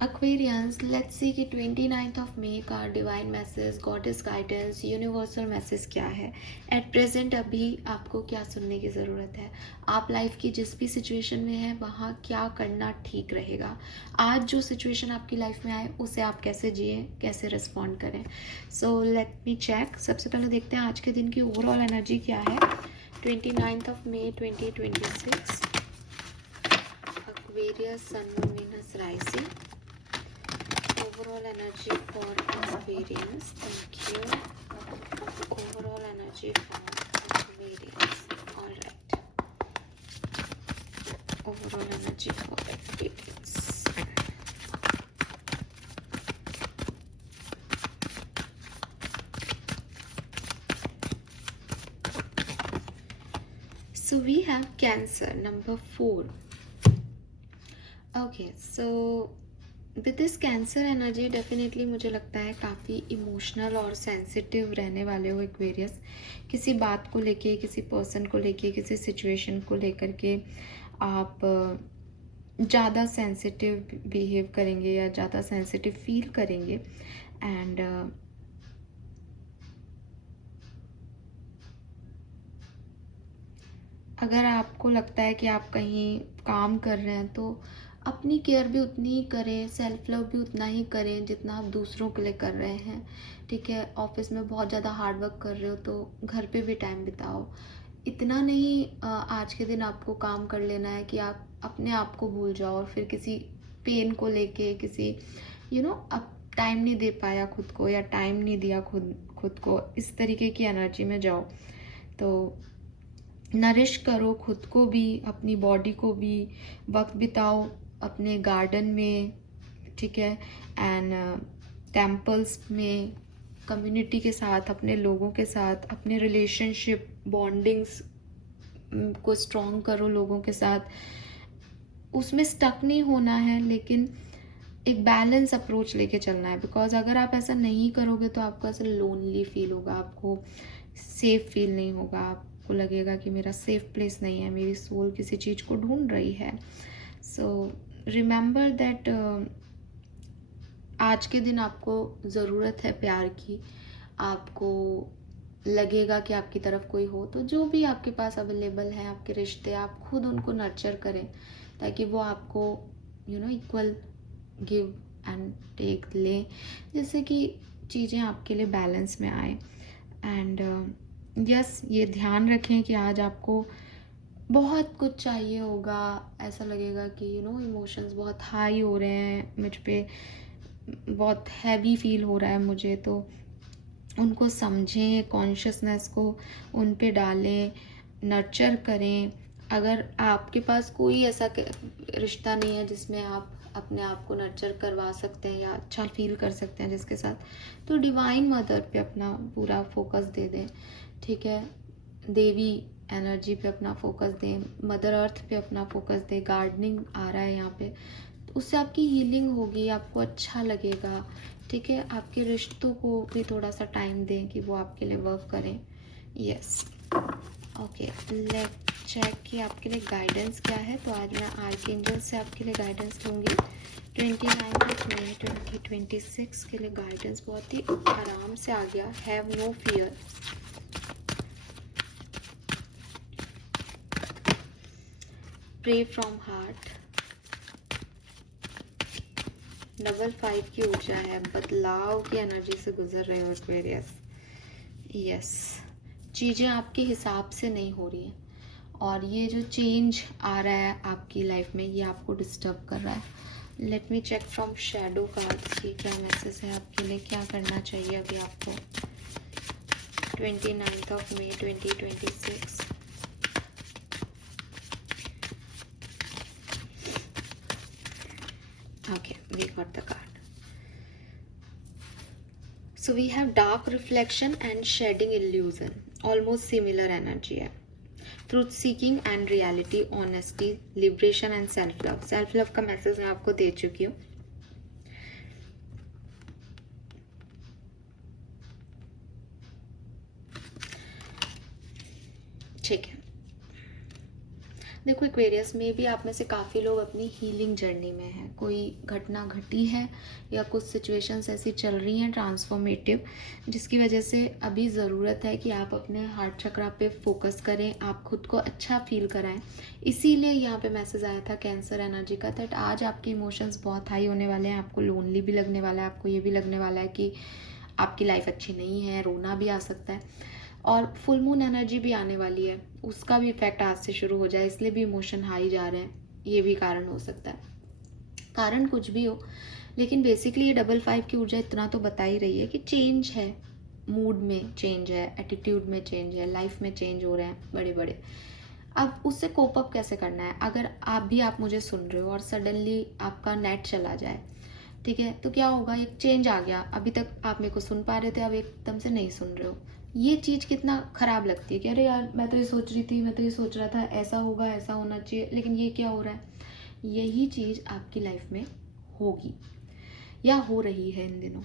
Aquarians, let's see कि 29th of मई का divine message, goddess guidance, universal message क्या है एट प्रेजेंट। अभी आपको क्या सुनने की ज़रूरत है, आप लाइफ की जिस भी सिचुएशन में है वहाँ क्या करना ठीक रहेगा, आज जो सिचुएशन आपकी लाइफ में आए उसे आप कैसे जिए, कैसे रिस्पॉन्ड करें। So let me check. सबसे पहले देखते हैं आज के दिन की ओवरऑल एनर्जी क्या है। 29th of May 2026, Aquarius, Sun, Moon, Venus rising. Overall energy for Aquarians. Thank you. Overall energy for Aquarians. Alright. Overall energy for Aquarians. So we have Cancer, number 4. Okay, so with this cancer energy definitely मुझे लगता है काफ़ी emotional और sensitive रहने वाले हो Aquarius. किसी बात को लेके, किसी पर्सन को लेके, किसी सिचुएशन को लेकर के आप ज़्यादा सेंसिटिव बिहेव करेंगे या ज़्यादा सेंसिटिव फील करेंगे। एंड अगर आपको लगता है कि आप कहीं काम कर रहे हैं तो अपनी केयर भी उतनी ही करें, सेल्फ लव भी उतना ही करें जितना आप दूसरों के लिए कर रहे हैं। ठीक है, ऑफिस में बहुत ज़्यादा हार्ड वर्क कर रहे हो तो घर पे भी टाइम बिताओ। इतना नहीं आज के दिन आपको काम कर लेना है कि आप अपने आप को भूल जाओ और फिर किसी पेन को लेके, किसी अब टाइम नहीं दे पाया खुद को या टाइम नहीं दिया खुद को, इस तरीके की एनर्जी में जाओ। तो नरिश करो खुद को भी, अपनी बॉडी को भी, वक्त बिताओ अपने गार्डन में। ठीक है, एंड टेम्पल्स में, कम्युनिटी के साथ, अपने लोगों के साथ, अपने रिलेशनशिप बॉन्डिंग्स को स्ट्रॉन्ग करो लोगों के साथ। उसमें स्टक नहीं होना है, लेकिन एक बैलेंस अप्रोच लेके चलना है। बिकॉज अगर आप ऐसा नहीं करोगे तो आपको ऐसा लोनली फील होगा, आपको सेफ फील नहीं होगा, आपको लगेगा कि मेरा सेफ प्लेस नहीं है, मेरी सोल किसी चीज़ को ढूंढ रही है। सो रिमेंबर दैट आज के दिन आपको ज़रूरत है प्यार की। आपको लगेगा कि आपकी तरफ कोई हो तो जो भी आपके पास अवेलेबल है, आपके रिश्ते, आप खुद उनको नर्चर करें ताकि वो आपको इक्वल गिव एंड टेक लें, जिससे कि चीज़ें आपके लिए बैलेंस में आए। एंड यस, ये ध्यान रखें कि आज आपको बहुत कुछ चाहिए होगा, ऐसा लगेगा कि इमोशंस बहुत हाई हो रहे हैं मुझ पे, बहुत हैवी फील हो रहा है मुझे, तो उनको समझें, कॉन्शियसनेस को उन पे डालें, नर्चर करें। अगर आपके पास कोई ऐसा रिश्ता नहीं है जिसमें आप अपने आप को नर्चर करवा सकते हैं या अच्छा फील कर सकते हैं जिसके साथ, तो डिवाइन मदर पे अपना पूरा फोकस दे दें। ठीक है, देवी एनर्जी पे अपना फोकस दें, मदर अर्थ पे अपना फोकस दें। गार्डनिंग आ रहा है यहाँ पे, तो उससे आपकी हीलिंग होगी, आपको अच्छा लगेगा। ठीक है, आपके रिश्तों को भी थोड़ा सा टाइम दें कि वो आपके लिए वर्क करें। यस, ओके, लेट चेक कि आपके लिए गाइडेंस क्या है। तो आज मैं आर्कएंजल से आपके लिए गाइडेंस लूँगी 29 मई 2026 के लिए। गाइडेंस बहुत ही आराम से आ गया। Have no fear, pray from heart. Double 5 की ऊर्जा है, बदलाव की एनर्जी से गुजर रहे हो एक्वेरियस। यस, चीज़ें आपके हिसाब से नहीं हो रही हैं और ये जो चेंज आ रहा है आपकी लाइफ में, ये आपको डिस्टर्ब कर रहा है। Let me check from shadow cards की क्या मैसेज है आपके लिए, क्या करना चाहिए अभी आपको 29 of May 2026। Okay, we got the card. So we have dark reflection and shedding illusion, almost similar energy है। Truth seeking and reality, honesty, liberation and self love. Self love का मैसेज मैं आपको दे चुकी हूँ। ठीक है, देखो एक्वेरियस में भी आप में से काफ़ी लोग अपनी हीलिंग जर्नी में हैं, कोई घटना घटी है या कुछ सिचुएशंस ऐसी चल रही हैं ट्रांसफॉर्मेटिव, जिसकी वजह से अभी ज़रूरत है कि आप अपने हार्ट चक्रा पे फोकस करें, आप खुद को अच्छा फील कराएं। इसीलिए यहाँ पे मैसेज आया था कैंसर एनर्जी का, दैट आज आपके इमोशंस बहुत हाई होने वाले हैं, आपको लोनली भी लगने वाला है, आपको ये भी लगने वाला है कि आपकी लाइफ अच्छी नहीं है, रोना भी आ सकता है, और फुल मून एनर्जी भी आने वाली है, उसका भी इफेक्ट आज से शुरू हो जाए, इसलिए भी इमोशन हाई जा रहे हैं, ये भी कारण हो सकता है। कारण कुछ भी हो, लेकिन बेसिकली ये 55 की ऊर्जा इतना तो बता ही रही है कि चेंज है, मूड में चेंज है, एटीट्यूड में चेंज है, लाइफ में चेंज हो रहे हैं बड़े बड़े। अब उससे कोप अप कैसे करना है? अगर आप मुझे सुन रहे हो और सडनली आपका नेट चला जाए, ठीक है, तो क्या होगा? एक चेंज आ गया, अभी तक आप मेरे को सुन पा रहे थे, अब एकदम से नहीं सुन रहे हो। ये चीज़ कितना खराब लगती है कि अरे यार मैं तो ये सोच रही थी, मैं तो ये सोच रहा था, ऐसा होगा, ऐसा होना चाहिए, लेकिन ये क्या हो रहा है। यही चीज़ आपकी लाइफ में होगी या हो रही है इन दिनों,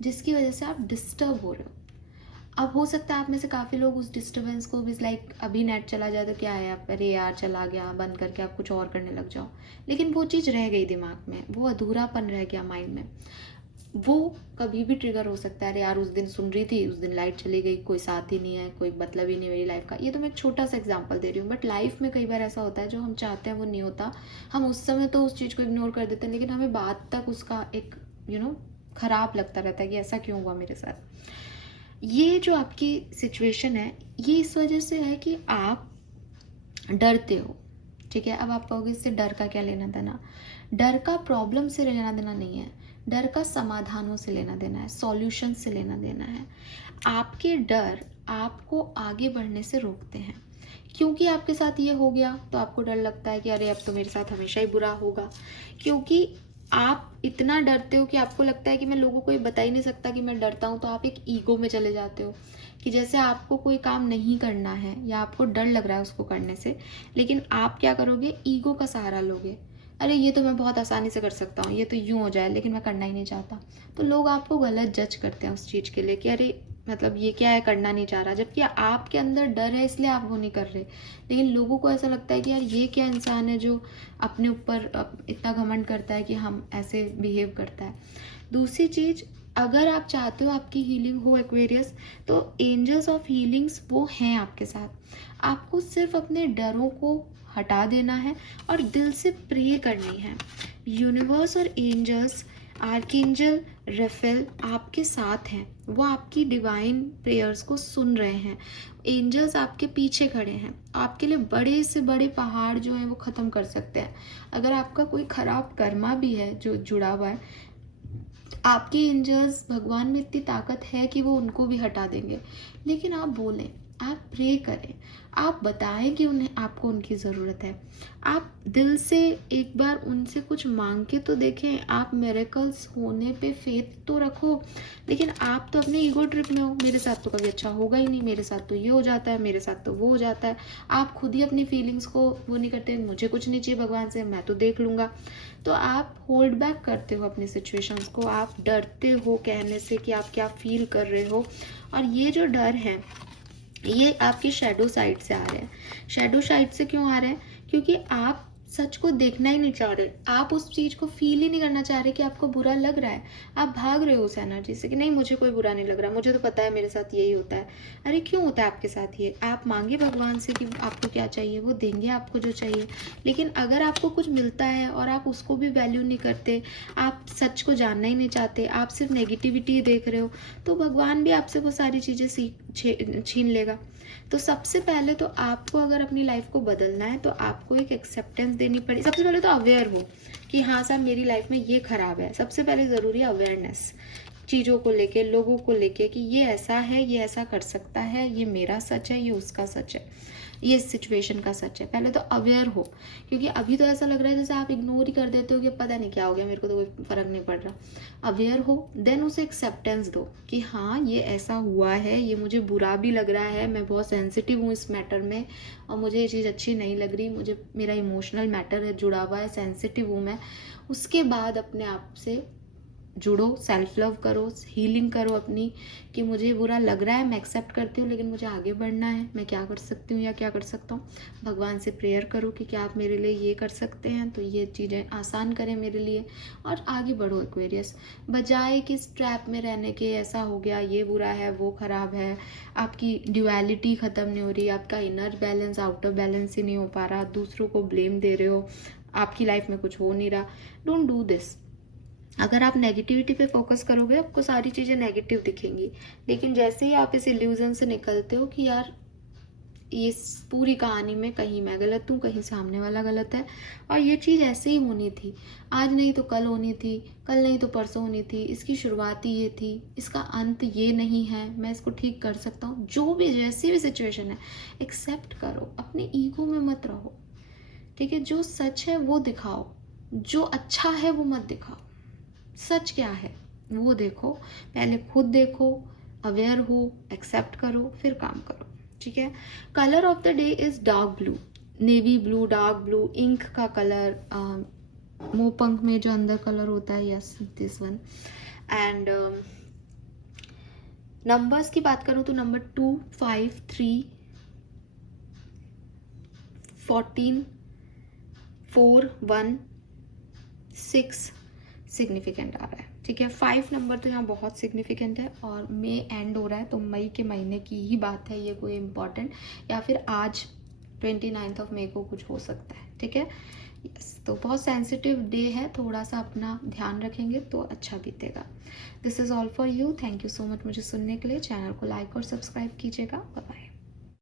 जिसकी वजह से आप डिस्टर्ब हो रहे हो। अब हो सकता है आप में से काफ़ी लोग उस डिस्टर्बेंस को भी लाइक अभी नेट चला जाए तो क्या है, आप अरे यार चला गया, बंद करके आप कुछ और करने लग जाओ, लेकिन वो चीज़ रह गई दिमाग में, वो अधूरापन रह गया माइंड में। वो कभी भी ट्रिगर हो सकता है, अरे यार उस दिन सुन रही थी, उस दिन लाइट चली गई, कोई साथ ही नहीं है, कोई मतलब ही नहीं मेरी लाइफ का। ये तो मैं एक छोटा सा एग्जांपल दे रही हूँ, बट लाइफ में कई बार ऐसा होता है जो हम चाहते हैं वो नहीं होता। हम उस समय तो उस चीज़ को इग्नोर कर देते हैं, लेकिन हमें बाद तक उसका एक खराब लगता रहता है कि ऐसा क्यों हुआ मेरे साथ। ये जो आपकी सिचुएशन है, ये इस वजह से है कि आप डरते हो, ठीक है। अब आप कहोगे इससे डर का क्या लेना देना? डर का प्रॉब्लम से लेना देना नहीं है, डर का समाधानों से लेना देना है, सॉल्यूशन से लेना देना है। आपके डर आपको आगे बढ़ने से रोकते हैं, क्योंकि आपके साथ ये हो गया तो आपको डर लगता है कि अरे अब तो मेरे साथ हमेशा ही बुरा होगा। क्योंकि आप इतना डरते हो कि आपको लगता है कि मैं लोगों को ये बता ही नहीं सकता कि मैं डरता हूँ, तो आप एक ईगो में चले जाते हो कि जैसे आपको कोई काम नहीं करना है या आपको डर लग रहा है उसको करने से, लेकिन आप क्या करोगे? ईगो का सहारा लोगे। अरे ये तो मैं बहुत आसानी से कर सकता हूँ, ये तो यूँ हो जाए, लेकिन मैं करना ही नहीं चाहता। तो लोग आपको गलत जज करते हैं उस चीज़ के लिए कि अरे मतलब ये क्या है, करना नहीं चाह रहा, जबकि आपके अंदर डर है इसलिए आप वो नहीं कर रहे। लेकिन लोगों को ऐसा लगता है कि यार ये क्या इंसान है जो अपने ऊपर इतना घमंड करता है कि हम ऐसे बिहेव करता है। दूसरी चीज़, अगर आप चाहते हो आपकी हीलिंग हो एक्वेरियस, तो एंजल्स ऑफ हीलिंग्स वो हैं आपके साथ। आपको सिर्फ अपने डरों को हटा देना है और दिल से प्रे करनी है। यूनिवर्स और एंजल्स, आर्कएंजल रेफेल आपके साथ हैं, वो आपकी डिवाइन प्रेयर्स को सुन रहे हैं। एंजल्स आपके पीछे खड़े हैं, आपके लिए बड़े से बड़े पहाड़ जो हैं वो ख़त्म कर सकते हैं। अगर आपका कोई खराब कर्मा भी है जो जुड़ा हुआ है, आपके एंजल्स, भगवान में इतनी ताकत है कि वो उनको भी हटा देंगे। लेकिन आप बोलें, आप प्रे करें, आप बताएं कि उन्हें आपको उनकी ज़रूरत है। आप दिल से एक बार उनसे कुछ मांग के तो देखें, आप मिरेकल्स होने पे फेथ तो रखो। लेकिन आप तो अपने ईगो ट्रिप में हो, मेरे साथ तो कभी अच्छा होगा ही नहीं, मेरे साथ तो ये हो जाता है, मेरे साथ तो वो हो जाता है। आप खुद ही अपनी फीलिंग्स को वो नहीं करते, मुझे कुछ नहीं चाहिए भगवान से, मैं तो देख लूँगा। तो आप होल्ड बैक करते हो अपनी सिचुएशंस को, आप डरते हो कहने से कि आप क्या फील कर रहे हो। और ये जो डर है ये आपकी शैडो साइड से आ रहे हैं। शैडो साइड से क्यों आ रहे हैं? क्योंकि आप सच को देखना ही नहीं चाह रहे, आप उस चीज़ को फील ही नहीं करना चाह रहे कि आपको बुरा लग रहा है। आप भाग रहे हो उस एनर्जी से कि नहीं, मुझे कोई बुरा नहीं लग रहा, मुझे तो पता है मेरे साथ यही होता है। अरे क्यों होता है आपके साथ ये? आप मांगे भगवान से कि आपको क्या चाहिए, वो देंगे आपको जो चाहिए। लेकिन अगर आपको कुछ मिलता है और आप उसको भी वैल्यू नहीं करते, आप सच को जानना ही नहीं चाहते, आप सिर्फ नेगेटिविटी देख रहे हो, तो भगवान भी आपसे वो सारी चीज़ें छीन लेगा। तो सबसे पहले तो आपको अगर अपनी लाइफ को बदलना है तो आपको एक एक्सेप्टेंस देनी पड़ेगी। सबसे पहले तो अवेयर हो कि हाँ साहब मेरी लाइफ में ये खराब है। सबसे पहले ज़रूरी है अवेयरनेस, चीज़ों को लेके, लोगों को लेके कि ये ऐसा है, ये ऐसा कर सकता है, ये मेरा सच है, ये उसका सच है, ये सिचुएशन का सच है। पहले तो अवेयर हो, क्योंकि अभी तो ऐसा लग रहा है जैसे आप इग्नोर ही कर देते हो कि पता नहीं क्या हो गया, मेरे को तो कोई फर्क नहीं पड़ रहा। अवेयर हो, देन उसे एक्सेप्टेंस दो कि हाँ ये ऐसा हुआ है, ये मुझे बुरा भी लग रहा है, मैं बहुत सेंसिटिव हूँ इस मैटर में और मुझे ये चीज़ अच्छी नहीं लग रही, मुझे मेरा इमोशनल मैटर है जुड़ा हुआ है, सेंसिटिव हूँ मैं। उसके बाद अपने आप से जुड़ो, सेल्फ लव करो, हीलिंग करो अपनी, कि मुझे बुरा लग रहा है, मैं एक्सेप्ट करती हूँ, लेकिन मुझे आगे बढ़ना है, मैं क्या कर सकती हूँ या क्या कर सकता हूँ। भगवान से प्रेयर करो कि क्या आप मेरे लिए ये कर सकते हैं, तो ये चीज़ें आसान करें मेरे लिए, और आगे बढ़ो एक्वेरियस। बजाय कि इस ट्रैप में रहने के, ऐसा हो गया, ये बुरा है, वो ख़राब है, आपकी ड्यूअलिटी ख़त्म नहीं हो रही, आपका इनर बैलेंस आउटर बैलेंस ही नहीं हो पा रहा, दूसरों को ब्लेम दे रहे हो, आपकी लाइफ में कुछ हो नहीं रहा, डोंट डू दिस। अगर आप नेगेटिविटी पे फोकस करोगे, आपको सारी चीज़ें नेगेटिव दिखेंगी, लेकिन जैसे ही आप इस इल्यूजन से निकलते हो कि यार ये पूरी कहानी में कहीं मैं गलत हूँ, कहीं सामने वाला गलत है, और ये चीज़ ऐसे ही होनी थी, आज नहीं तो कल होनी थी, कल नहीं तो परसों होनी थी, इसकी शुरुआत ही ये थी, इसका अंत ये नहीं है, मैं इसको ठीक कर सकता हूँ, जो भी जैसी भी सिचुएशन है एक्सेप्ट करो, अपने ईगो में मत रहो, ठीक है। जो सच है वो दिखाओ, जो अच्छा है वो मत दिखाओ। सच क्या है वो देखो, पहले खुद देखो, अवेयर हो, एक्सेप्ट करो, फिर काम करो, ठीक है। Colour of the day is dark blue, navy blue, dark blue, ink का कलर, मोपंख में जो अंदर कलर होता है, yes this one. And numbers की बात करूँ तो नंबर 2, 5, 3, 14, 4, 1, 6 सिग्निफिकेंट आ रहा है, ठीक है। 5 नंबर तो यहाँ बहुत सिग्निफिकेंट है, और मई एंड हो रहा है, तो मई के महीने की ही बात है ये, कोई इम्पॉर्टेंट, या फिर आज 29 मई को कुछ हो सकता है, ठीक है। यस, तो बहुत सेंसिटिव डे है, थोड़ा सा अपना ध्यान रखेंगे तो अच्छा बीतेगा। This is all for you, thank you so much मुझे सुनने के लिए। चैनल को लाइक और सब्सक्राइब कीजिएगा। Bye bye.